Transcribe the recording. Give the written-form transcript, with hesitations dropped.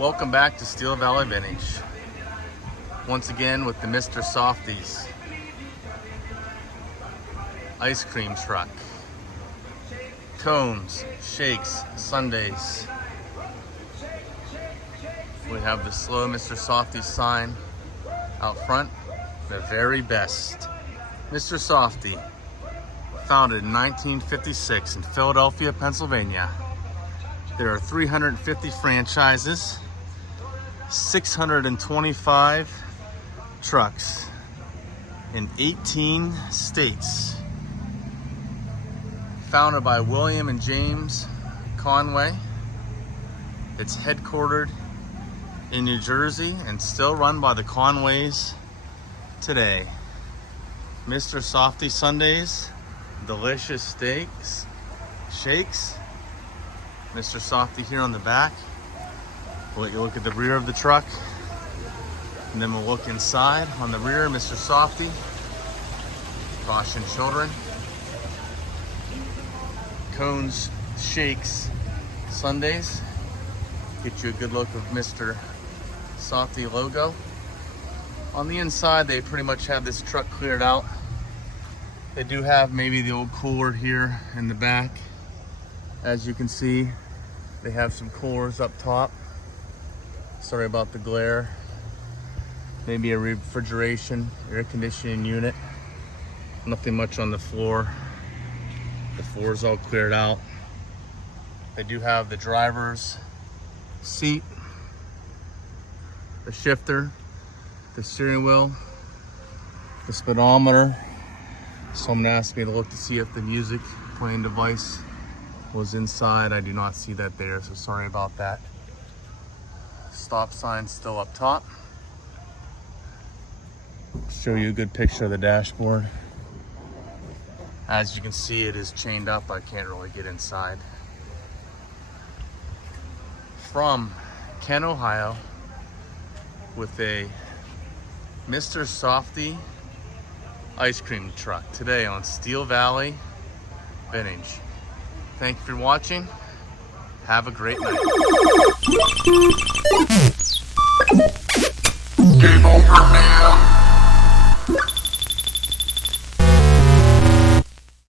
Welcome back to Steel Valley Vintage. Once again with the Mr. Softee's ice cream truck. Cones, shakes, sundaes. We have the slow Mr. Softee sign out front. The very best. Mr. Softee, founded in 1956 in Philadelphia, Pennsylvania. There are 350 franchises, 625 trucks in 18 states. Founded by William and James Conway. It's headquartered in New Jersey and still run by the Conways today. Mr. Softee Sundaes, delicious steaks, shakes. Mr. Softee here on the back. We'll let you look at the rear of the truck, and then we'll look inside. On the rear, Mr. Softee. Caution children. Cones, shakes, sundaes. Get you a good look of Mr. Softee logo. On the inside, they pretty much have this truck cleared out. They do have maybe the old cooler here in the back. As you can see, they have some coolers up top. Sorry about the glare. Maybe a refrigeration, air conditioning unit. Nothing much on the floor. The floor is all cleared out. They do have the driver's seat, the shifter, the steering wheel, the speedometer. Someone asked me to look to see if the music playing device was inside. I do not see that there, so sorry about that. Stop sign still up top. Show you a good picture of the dashboard. As you can see, it is chained up. I can't really get inside. From Kent, Ohio, with a Mr. Softee ice cream truck today on Steel Valley Vintage. Thank you for watching. Have a great night. Game over, man.